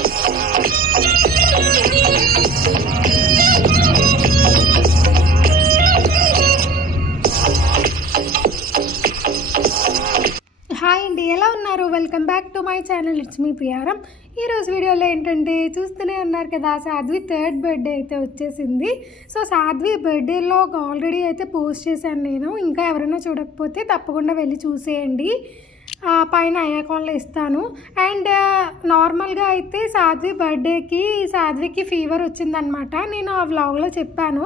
Hi అండి, ఎలా ఉన్నారు? Welcome back to my channel. It's me Priyaram. ఈరోజు వీడియోలో ఏంటంటే చూస్తూనే ఉన్నారు కదా, సాధ్వి థర్డ్ బర్త్డే అయితే వచ్చేసింది. సో సాధ్వి బర్త్డేలో ఆల్రెడీ అయితే పోస్ట్ చేశాను నేను. ఇంకా ఎవరైనా చూడకపోతే తప్పకుండా వెళ్ళి చూసేయండి. పైన ఐకాన్లో ఇస్తాను. అండ్ నార్మల్గా అయితే సాధ్వి బర్త్డేకి సాధ్వికి ఫీవర్ వచ్చిందనమాట. నేను ఆ వ్లాగ్లో చెప్పాను.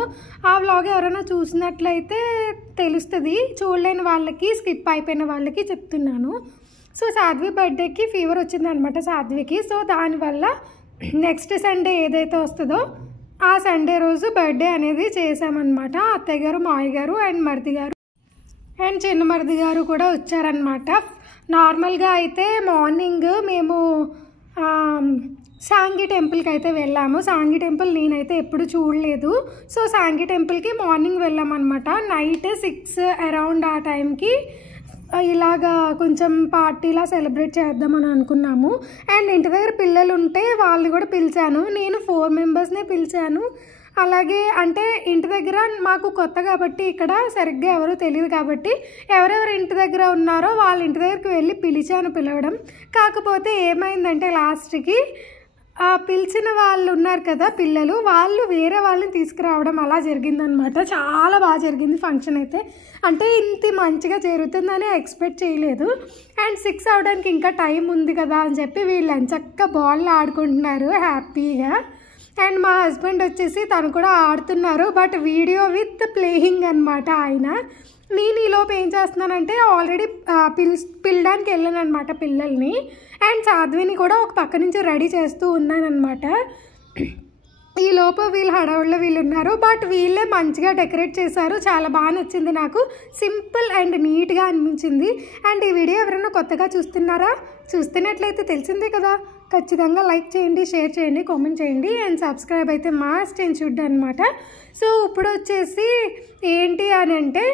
ఆ వ్లాగ్ ఎవరైనా చూసినట్లయితే తెలుస్తుంది, చూడలేని వాళ్ళకి, స్కిప్ అయిపోయిన వాళ్ళకి చెప్తున్నాను. సో సాధ్వి బర్త్డేకి ఫీవర్ వచ్చిందనమాట సాధ్వికి. సో దానివల్ల నెక్స్ట్ సండే ఏదైతే వస్తుందో ఆ సండే రోజు బర్త్డే అనేది చేసామన్నమాట. అత్తయ్య గారు, మావయ్య గారు అండ్ మరిది గారు అండ్ చిన్న మరిది గారు కూడా వచ్చారనమాట. నార్మల్గా అయితే మార్నింగ్ మేము సాంగి టెంపుల్కి అయితే వెళ్ళాము. సాంగి టెంపుల్ నేనైతే ఎప్పుడు చూడలేదు. సో సాంగి టెంపుల్కి మార్నింగ్ వెళ్ళామన్నమాట. నైట్ 6 అరౌండ్ ఆ టైంకి ఇలాగా కొంచెం పార్టీలా సెలబ్రేట్ చేద్దామని అనుకున్నాము. అండ్ ఇంటి దగ్గర పిల్లలు ఉంటే వాళ్ళు కూడా పిలిచాను. నేను 4 మెంబర్స్నే పిలిచాను. అలాగే అంటే ఇంటి దగ్గర మాకు కొత్త కాబట్టి ఇక్కడ సరిగ్గా ఎవరో తెలియదు కాబట్టి ఎవరెవరు ఇంటి దగ్గర ఉన్నారో వాళ్ళ ఇంటి దగ్గరికి వెళ్ళి పిలవడం. కాకపోతే ఏమైందంటే లాస్ట్కి పిలిచిన వాళ్ళు ఉన్నారు కదా పిల్లలు, వాళ్ళు వేరే వాళ్ళని తీసుకురావడం అలా జరిగిందనమాట. చాలా బాగా జరిగింది ఫంక్షన్ అయితే. అంటే ఇంత మంచిగా జరుగుతుందని ఎక్స్పెక్ట్ చేయలేదు. అండ్ 6 అవడానికి ఇంకా టైం ఉంది కదా అని చెప్పి వీళ్ళు చక్కగా బాల్ ఆడుకుంటున్నారు హ్యాపీగా. అండ్ మా హస్బెండ్ వచ్చేసి తను కూడా ఆడుతున్నారు, బట్ వీడియో విత్ ప్లేయింగ్ అనమాట ఆయన. నేను ఈలోపు ఏం చేస్తున్నానంటే ఆల్రెడీ పిలడానికి వెళ్ళాను అనమాట పిల్లల్ని. అండ్ సాధ్విని కూడా ఒక పక్క నుంచి రెడీ చేస్తూ ఉన్నానమాట. ఈ లోపు వీళ్ళు హడావుడిలో వీళ్ళు ఉన్నారు, బట్ వీళ్ళే మంచిగా డెకరేట్ చేశారు. చాలా బాగా నచ్చింది నాకు. సింపుల్ అండ్ నీట్గా అనిపించింది. అండ్ ఈ వీడియో ఎవరైనా కొత్తగా చూస్తున్నట్లయితే తెలిసిందే కదా, ఖచ్చితంగా లైక్ చేయండి, షేర్ చేయండి, కామెంట్ చేయండి అండ్ సబ్స్క్రైబ్ అయితే మస్ట్ అండ్ షుడ్ అనమాట. సో ఇప్పుడు వచ్చేసి ఏంటి అని అంటే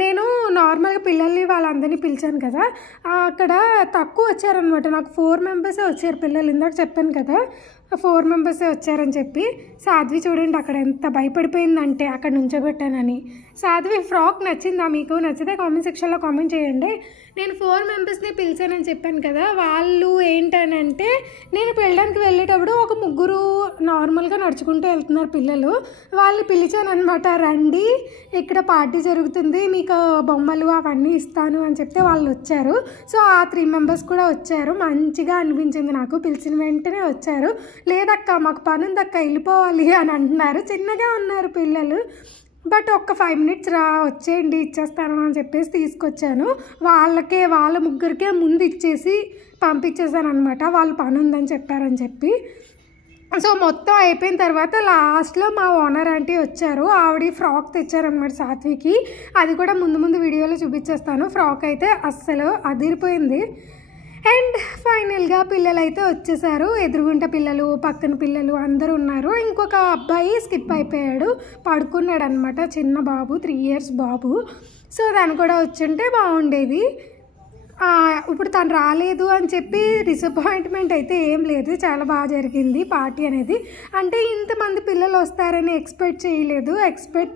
నేను నార్మల్గా పిల్లల్ని వాళ్ళందరినీ పిలిచాను కదా, అక్కడ తక్కువ వచ్చారనమాట. నాకు 4 మెంబర్సే వచ్చారు పిల్లలు. ఇందాక చెప్పాను కదా 4 మెంబర్సే వచ్చారని చెప్పి. సాధ్వి చూడండి అక్కడ ఎంత భయపడిపోయిందంటే అక్కడ నుంచోబెట్టానని. సాధ్వి ఫ్రాక్ నచ్చిందా మీకు? నచ్చితే కామెంట్ సెక్షన్లో కామెంట్ చేయండి. నేను 4 మెంబర్స్ని పిలిచానని చెప్పాను కదా, వాళ్ళు ఏంటనంటే నేను పెళ్ళడానికి వెళ్ళేటప్పుడు ఒక 3 నార్మల్గా నడుచుకుంటూ వెళ్తున్నారు పిల్లలు. వాళ్ళు పిలిచాను అనమాట, రండి ఇక్కడ పార్టీ జరుగుతుంది, మీకు బొమ్మలు అవన్నీ ఇస్తాను అని చెప్తే వాళ్ళు వచ్చారు. సో ఆ 3 మెంబర్స్ కూడా వచ్చారు. మంచిగా అనిపించింది నాకు. పిలిచిన వెంటనే వచ్చారు. లేదక్క మాకు పని ఉందక్క వెళ్ళిపోవాలి అని అంటున్నారు. చిన్నగా ఉన్నారు పిల్లలు, బట్ ఒక్క 5 మినిట్స్ వచ్చేయండి ఇచ్చేస్తాను అని చెప్పేసి తీసుకొచ్చాను. వాళ్ళ ముగ్గురికే ముందు ఇచ్చేసి పంపించేసాను అనమాట, వాళ్ళు పని ఉందని చెప్పారని చెప్పి. సో మొత్తం అయిపోయిన తర్వాత లాస్ట్లో మా ఓనర్ ఆంటీ వచ్చారు. ఆవిడ ఫ్రాక్ తెచ్చారనమాట సాధ్వికి. అది కూడా ముందు వీడియోలో చూపించేస్తాను. ఫ్రాక్ అయితే అస్సలు అదిరిపోయింది. అండ్ ఫైనల్గా పిల్లలు అయితే వచ్చేసారు. ఎదురుగుంట పిల్లలు, పక్కన పిల్లలు అందరూ ఉన్నారు. ఇంకొక అబ్బాయి స్కిప్ అయిపోయాడు, పడుకున్నాడు అనమాట, చిన్న బాబు, 3 ఇయర్స్ బాబు. సో తను కూడా వచ్చుంటే బాగుండేది. ఇప్పుడు తను రాలేదు అని చెప్పి డిసప్పాయింట్మెంట్ అయితే ఏం లేదు. చాలా బాగా జరిగింది పార్టీ అనేది. అంటే ఇంతమంది పిల్లలు వస్తారని ఎక్స్పెక్ట్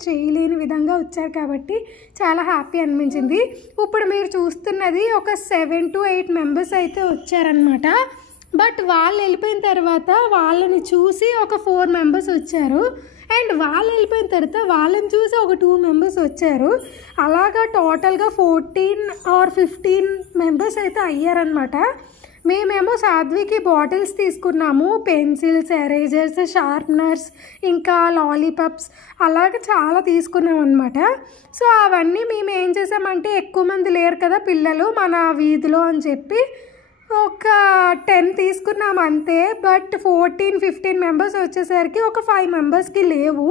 చేయలేని విధంగా వచ్చారు కాబట్టి చాలా హ్యాపీ అనిపించింది. ఇప్పుడు మీరు చూస్తున్నది ఒక 7 to 8 మెంబర్స్ అయితే వచ్చారనమాట. బట్ వాళ్ళు వెళ్ళిపోయిన తర్వాత వాళ్ళని చూసి ఒక 4 మెంబర్స్ వచ్చారు. అండ్ వాళ్ళు వెళ్ళిపోయిన తర్వాత వాళ్ళని చూసి ఒక 2 మెంబర్స్ వచ్చారు. అలాగా టోటల్గా 14 or 15 మెంబర్స్ అయితే అయ్యారనమాట. మేమేమో సాధ్వికి బాటిల్స్ తీసుకున్నాము, పెన్సిల్స్, ఎరేజర్స్, షార్ప్నర్స్, ఇంకా లాలీపాప్స్ అలాగే చాలా తీసుకున్నాం అనమాట. సో అవన్నీ మేము ఏం చేసామంటే ఎక్కువ మంది లేరు కదా పిల్లలు మన వీధిలో అని చెప్పి ఒక 10 తీసుకున్నాం అంతే. బట్ 14-15 మెంబర్స్ వచ్చేసరికి ఒక 5 మెంబర్స్కి లేవు,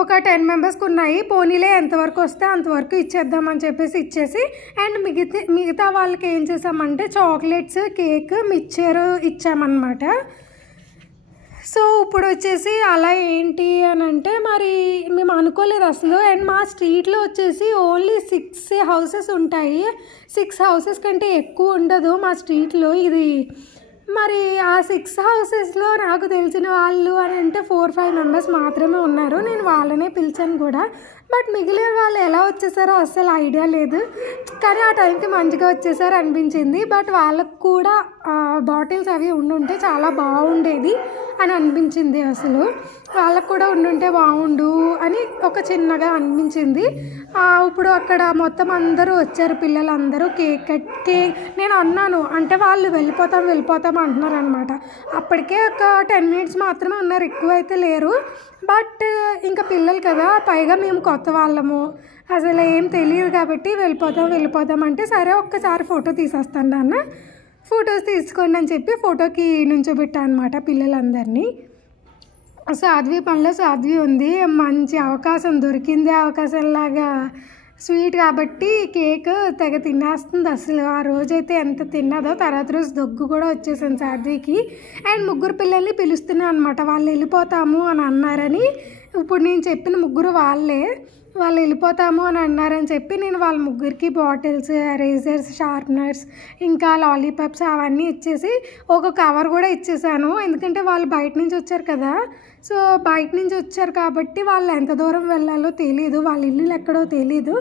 ఒక 10 మెంబర్స్కి ఉన్నాయి. పోనీలే ఎంతవరకు వస్తే అంతవరకు ఇచ్చేద్దామని చెప్పేసి ఇచ్చేసి అండ్ మిగతా వాళ్ళకి ఏం చేసామంటే చాక్లెట్స్, కేక్, మిక్చర్ ఇచ్చామన్నమాట. సో ఇప్పుడు వచ్చేసి అలా ఏంటి అని అంటే మరి మేము అనుకోలేదు అసలు. అండ్ మా స్ట్రీట్లో వచ్చేసి ఓన్లీ 6 హౌసెస్ ఉంటాయి. 6 హౌసెస్ కంటే ఎక్కువ ఉండదు మా స్ట్రీట్లో. ఇది మరి ఆ 6 హౌసెస్లో నాకు తెలిసిన వాళ్ళు అని అంటే 4-5 మెంబర్స్ మాత్రమే ఉన్నారు. నేను వాళ్ళనే పిలిచాను కూడా. బట్ మిగిలిన వాళ్ళు ఎలా వచ్చేసారో అస్సలు ఐడియా లేదు. కానీ ఆ టైంకి మంచిగా వచ్చేసారు అనిపించింది. బట్ వాళ్ళకు కూడా బాటిల్స్ అవి ఉండుంటే చాలా బాగుండేది అని అనిపించింది. అసలు వాళ్ళకు కూడా ఉండుంటే బాగుండు అని ఒక చిన్నగా అనిపించింది. ఇప్పుడు అక్కడ మొత్తం అందరూ వచ్చారు, పిల్లలందరూ కేక్ నేను అన్నాను అంటే వాళ్ళు వెళ్ళిపోతాం అంటున్నారు అనమాట. అప్పటికే ఒక 10 మినిట్స్ మాత్రమే ఉన్నారు, ఎక్కువైతే లేరు. బట్ ఇంకా పిల్లలు కదా, పైగా మేము కొత్త వాళ్ళము, అసలు ఏం తెలియదు కాబట్టి వెళ్ళిపోతాం అంటే సరే ఒక్కసారి ఫోటో తీసేస్తాను నాన్న, ఫొటోస్ తీసుకోండి అని చెప్పి ఫోటోకి నుంచోబెట్టా అనమాట పిల్లలందరినీ. సాధ్వి పనిలో సాధ్వి ఉంది, మంచి అవకాశం దొరికింది. అవకాశంలాగా స్వీట్ కాబట్టి కేక్ తెగ తినేస్తుంది. అసలు ఆ రోజైతే ఎంత తిన్నదో, తర్వాత రోజు దగ్గు కూడా వచ్చేసింది సాధ్వికి. అండ్ 3 పిల్లల్ని పిలుస్తున్నా అనమాట. వాళ్ళు వెళ్ళిపోతాము అని అన్నారని, ఇప్పుడు నేను చెప్పిన 3 వాళ్ళు వెళ్ళిపోతాము అని అన్నారని చెప్పి నేను వాళ్ళ 3కి బాటిల్స్, ఎరేజర్స్, షార్ప్నర్స్, ఇంకా లాలీపాప్స్ అవన్నీ ఇచ్చేసి ఒక కవర్ కూడా ఇచ్చేసాను. ఎందుకంటే వాళ్ళు బయట నుంచి వచ్చారు కదా, సో బయట నుంచి వచ్చారు కాబట్టి వాళ్ళు ఎంత దూరం వెళ్ళాలో తెలీదు, వాళ్ళ ఇల్లు ఎక్కడో తెలీదు.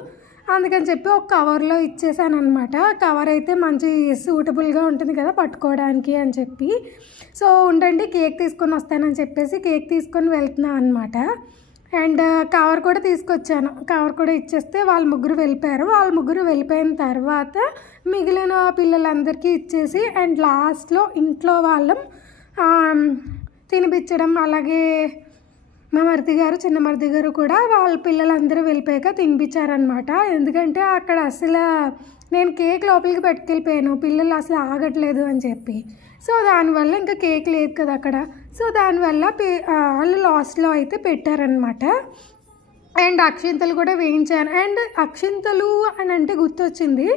అందుకని చెప్పి ఒక కవర్లో ఇచ్చేసాను అనమాట. కవర్ అయితే మంచి సూటబుల్గా ఉంటుంది కదా పట్టుకోవడానికి అని చెప్పి. సో ఉండండి కేక్ తీసుకొని వస్తానని చెప్పేసి కేక్ తీసుకొని వెళ్తున్నాను అనమాట. అండ్ కవర్ కూడా తీసుకొచ్చాను. కవర్ కూడా ఇచ్చేస్తే వాళ్ళు 3 వెళ్ళిపోయారు. వాళ్ళు 3 వెళ్ళిపోయిన తర్వాత మిగిలిన పిల్లలందరికీ ఇచ్చేసి అండ్ లాస్ట్లో ఇంట్లో వాళ్ళం తినిపించడం, అలాగే మా మరిది గారు, చిన్న మరిది గారు కూడా వాళ్ళ పిల్లలందరూ వెళ్ళిపోయాక తినిపించారనమాట. ఎందుకంటే అక్కడ అసలు నేను కేక్ లోపలికి పెట్టుకెళ్ళిపోయాను, పిల్లలు అసలు ఆగట్లేదు అని చెప్పి. సో దానివల్ల ఇంకా కేక్ లేదు కదా అక్కడ, సో దానివల్ల వాళ్ళు లాస్ట్లో అయితే పెట్టారనమాట. అండ్ అక్షింతలు కూడా వేయించాను. అండ్ అక్షింతలు అని అంటే గుర్తొచ్చింది,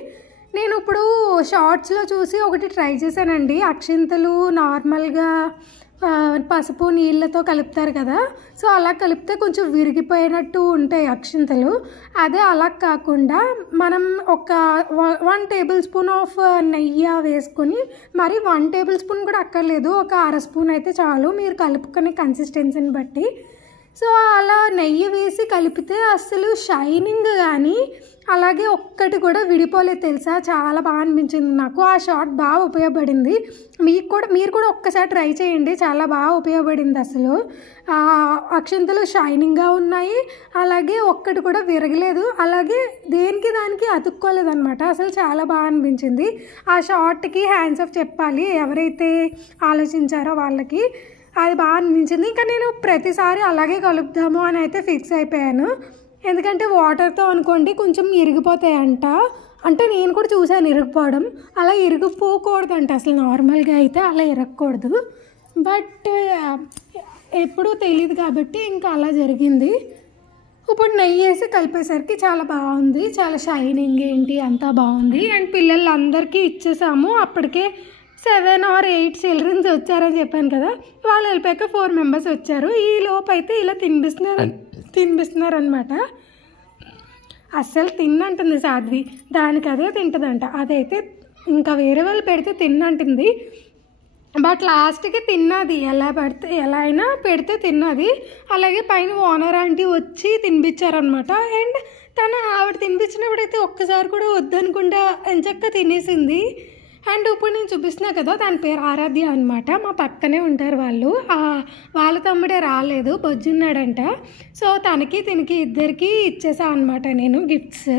నేను ఇప్పుడు షార్ట్స్లో చూసి ఒకటి ట్రై చేశానండి. అక్షింతలు నార్మల్గా పసుపు నీళ్ళతో కలుపుతారు కదా, సో అలా కలిపితే కొంచెం విరిగిపోయినట్టు ఉంటాయి అక్షింతలు. అదే అలా కాకుండా మనం ఒక 1 టేబుల్ స్పూన్ ఆఫ్ నెయ్యి వేసుకొని, మరి 1 టేబుల్ స్పూన్ కూడా అక్కర్లేదు, ఒక 1/2 స్పూన్ అయితే చాలు మీరు కలుపుకునే కన్సిస్టెన్సీని బట్టి. సో అలా నెయ్యి వేసి కలిపితే అసలు షైనింగ్ కానీ అలాగే ఒక్కటి కూడా విడిపోలేదు తెలుసా. చాలా బాగా అనిపించింది నాకు. ఆ షార్ట్ బాగా ఉపయోగపడింది. మీరు కూడా ఒక్కసారి ట్రై చేయండి, చాలా బాగా ఉపయోగపడింది. అసలు అక్షంతలు షైనింగ్గా ఉన్నాయి, అలాగే ఒక్కటి కూడా విరగలేదు, అలాగే దేనికి దానికి అతుక్కోలేదు అనమాట. అసలు చాలా బాగా అనిపించింది. ఆ షార్ట్కి హ్యాండ్స్ ఆఫ్ చెప్పాలి ఎవరైతే ఆలోచించారో వాళ్ళకి, అది బాగా అనిపించింది. ఇంకా నేను ప్రతిసారి అలాగే కలుపుదాము అని అయితే ఫిక్స్ అయిపోయాను. ఎందుకంటే వాటర్తో అనుకోండి కొంచెం ఇరిగిపోతాయంట, అంటే నేను కూడా చూసాను ఇరిగిపోవడం. అలా ఇరిగిపోకూడదంట అసలు, నార్మల్గా అయితే అలా ఇరగకూడదు. బట్ ఎప్పుడూ తెలియదు కాబట్టి ఇంకా అలా జరిగింది. ఇప్పుడు నెయ్యి వేసి కలిపేసరికి చాలా బాగుంది, చాలా షైనింగ్ ఏంటి అంతా బాగుంది. అండ్ పిల్లలందరికీ ఇచ్చేసాము. అప్పటికే 7 or 8 చిల్డ్రన్స్ వచ్చారని చెప్పాను కదా, వాళ్ళు వెళ్ళిపోయాక 4 మెంబర్స్ వచ్చారు. ఈ లోపు అయితే ఇలా తినిపిస్తున్నారు అనమాట. అస్సలు తిన్నంటుంది సాధ్వి, దానికి అదే తింటుందంట. అదైతే ఇంకా వేరే వాళ్ళు పెడితే తిన్నంటుంది, బట్ లాస్ట్కి తిన్నది. ఎలా అయినా పెడితే తిన్నది. అలాగే పైన ఓనర్ ఆంటీ వచ్చి తినిపించారనమాట. అండ్ ఆవిడ తినిపించినప్పుడైతే ఒక్కసారి కూడా వద్దనుకుంటా ఎంచక్క తినేసింది. అండ్ ఇప్పుడు నేను చూపిస్తున్నా కదా, దాని పేరు ఆరాధ్య అనమాట. మా పక్కనే ఉంటారు వాళ్ళు. వాళ్ళ తమ్ముడే రాలేదు, బొజ్జున్నాడంట. సో తినకి ఇద్దరికి ఇచ్చేసా అనమాట నేను గిఫ్ట్స్.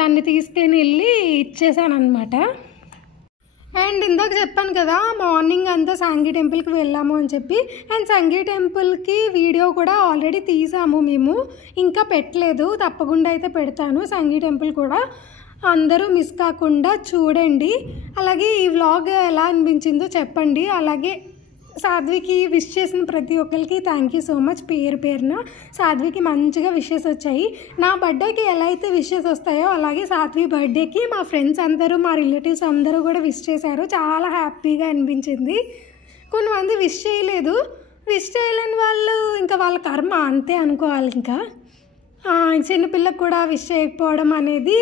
తన్ని తీసుకొని వెళ్ళి ఇచ్చేసాను అనమాట. అండ్ ఇందాక చెప్పాను కదా మార్నింగ్ అంతా సాంగి టెంపుల్కి వెళ్ళాము అని చెప్పి. అండ్ సాంగి టెంపుల్కి వీడియో కూడా ఆల్రెడీ తీసాము మేము, ఇంకా పెట్టలేదు, తప్పకుండా అయితే పెడతాను. సాంగి టెంపుల్ కూడా అందరూ మిస్ కాకుండా చూడండి. అలాగే ఈ వ్లాగ్ ఎలా అనిపించిందో చెప్పండి. అలాగే సాధ్వికి విష్ చేసిన ప్రతి ఒక్కరికి థ్యాంక్ యూ సో మచ్. పేరున సాధ్వికి మంచిగా విషెస్ వచ్చాయి. నా బర్త్డేకి ఎలా అయితే విషెస్ వస్తాయో అలాగే సాధ్వి బర్త్డేకి మా ఫ్రెండ్స్ అందరూ, మా రిలేటివ్స్ అందరూ కూడా విష్ చేశారు. చాలా హ్యాపీగా అనిపించింది. కొంతమంది విష్ చేయలేదు, విష్ చేయలేని వాళ్ళు ఇంకా వాళ్ళ కర్మ అంతే అనుకోవాలి. ఇంకా చిన్నపిల్లకు కూడా విష్ చేయకపోవడం అనేది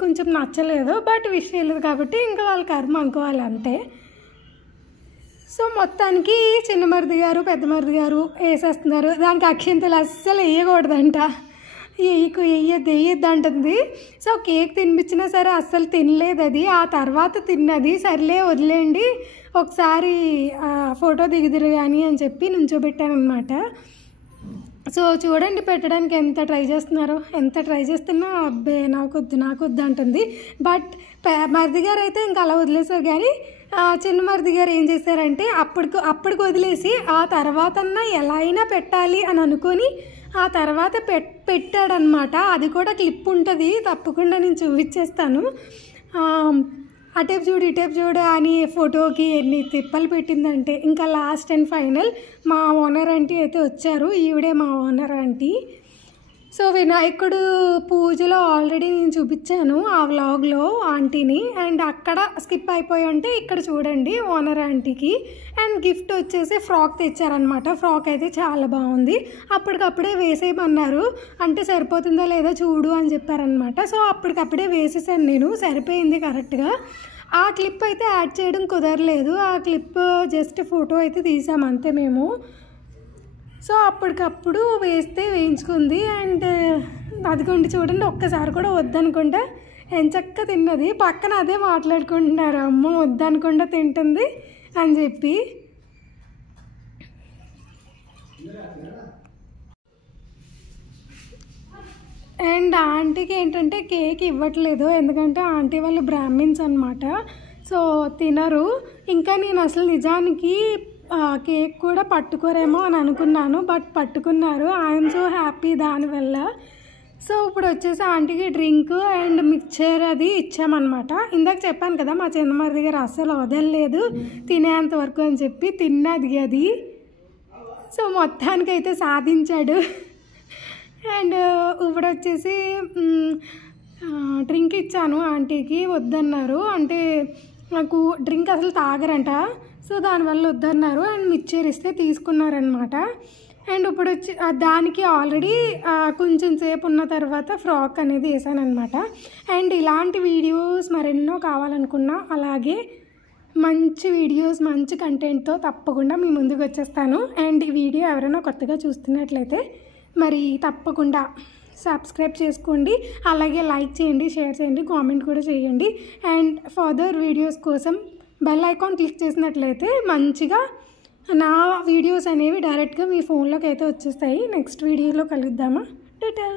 కొంచెం నచ్చలేదు, బట్ విష్ చేయలేదు కాబట్టి ఇంకా వాళ్ళ కర్మ అనుకోవాలి అంతే. సో మొత్తానికి చిన్న మరిది గారు పెద్ద మరిది గారు వేసేస్తున్నారు. దానికి అక్షింతలు అస్సలు వేయకూడదంట, వేయద్దు అంటుంది. సో కేక్ తినిపించినా సరే అస్సలు తినలేదు అది. ఆ తర్వాత తిన్నది. సర్లే వదిలేండి, ఒకసారి ఫోటో దిగుదురు కానీ అని చెప్పి నుంచోబెట్టాను అనమాట. సో చూడండి పెట్టడానికి ఎంత ట్రై చేస్తున్నారో. ఎంత ట్రై చేస్తున్నా అబ్బే నాకొద్దు అంటుంది. బట్ మరిది గారు అయితే ఇంకా అలా వదిలేశారు. కానీ చిన్న మరిది గారు ఏం చేశారంటే అప్పటికి వదిలేసి ఆ తర్వాతన్నా ఎలా అయినా పెట్టాలి అని అనుకొని ఆ తర్వాత పెట్టాడనమాట. అది కూడా క్లిప్ ఉంటుంది, తప్పకుండా నేను చూపించేస్తాను. అటేపు చూడు ఇటేపు చూడు అని ఫోటోకి ఎన్ని తిప్పలు పెట్టిందంటే. ఇంకా లాస్ట్ అండ్ ఫైనల్ మా ఓనర్ ఆంటీ అయితే వచ్చారు. ఈవిడే మా ఓనర్ ఆంటీ. సో వినాయకుడు పూజలో ఆల్రెడీ నేను చూపించాను ఆ వ్లాగ్లో ఆంటీని. అండ్ అక్కడ స్కిప్ అయిపోయి ఉంటే ఇక్కడ చూడండి ఓనర్ ఆంటీకి. అండ్ గిఫ్ట్ వచ్చేసి ఫ్రాక్ తెచ్చారనమాట. ఫ్రాక్ అయితే చాలా బాగుంది. అప్పటికప్పుడే వేసేయమన్నారు, అంటే సరిపోతుందా లేదా చూడు అని చెప్పారనమాట. సో అప్పటికప్పుడే వేసేసాను నేను, సరిపోయింది కరెక్ట్గా. ఆ క్లిప్ అయితే యాడ్ చేయడం కుదరలేదు. ఆ క్లిప్ జస్ట్ ఫోటో అయితే తీసాం అంతే మేము. సో అప్పటికప్పుడు వేయించుకుంది. అండ్ అదిగోండి చూడండి, ఒక్కసారి కూడా వద్దనుకుంటా ఎంచక్క తిన్నది. పక్కన అదే మాట్లాడుకుంటున్నారు, అమ్మ వద్దనుకుండా తింటుంది అని చెప్పి. అండ్ ఆంటీకి ఏంటంటే కేక్ ఇవ్వట్లేదు, ఎందుకంటే ఆంటీ వాళ్ళు బ్రాహ్మిన్స్ అనమాట. సో తినరు. ఇంకా నేను అసలు నిజానికి కేక్ కూడా పట్టుకోరేమో అని అనుకున్నాను, బట్ పట్టుకున్నారు. ఐఎమ్ సో హ్యాపీ దానివల్ల. సో ఇప్పుడు వచ్చేసి ఆంటీకి డ్రింక్ అండ్ మిక్చర్ అది ఇచ్చామన్నమాట. ఇందాక చెప్పాను కదా మా చిన్నమరి దగ్గర అస్సలు వదలలేదు తినేంత వరకు అని చెప్పి. తిన్నది అది. సో మొత్తానికైతే సాధించాడు. అండ్ ఇప్పుడు వచ్చేసి డ్రింక్ ఇచ్చాను ఆంటీకి, వద్దన్నారు. అంటే నాకు డ్రింక్ అసలు తాగరంట, సో దానివల్ల వద్దన్నారు. అండ్ మిక్చర్ ఇస్తే తీసుకున్నారనమాట. అండ్ ఇప్పుడు వచ్చి దానికి ఆల్రెడీ కొంచెం సేపు ఉన్న తర్వాత ఫ్రాక్ అనేది వేసానమాట. అండ్ ఇలాంటి వీడియోస్ మరెన్నో కావాలనుకున్నా, అలాగే మంచి వీడియోస్ మంచి కంటెంట్తో తప్పకుండా మీ ముందుకు వచ్చేస్తాను. అండ్ ఈ వీడియో ఎవరైనా కొత్తగా చూస్తున్నట్లయితే మరి తప్పకుండా సబ్స్క్రైబ్ చేసుకోండి, అలాగే లైక్ చేయండి, షేర్ చేయండి, కామెంట్ కూడా చేయండి. అండ్ ఫర్దర్ వీడియోస్ కోసం బెల్ ఐకాన్ క్లిక్ చేసినట్లయితే మంచిగా నా వీడియోస్ అనేవి డైరెక్ట్గా మీ ఫోన్లోకి అయితే వచ్చేస్తాయి. నెక్స్ట్ వీడియోలో కలుద్దామా? టాటా.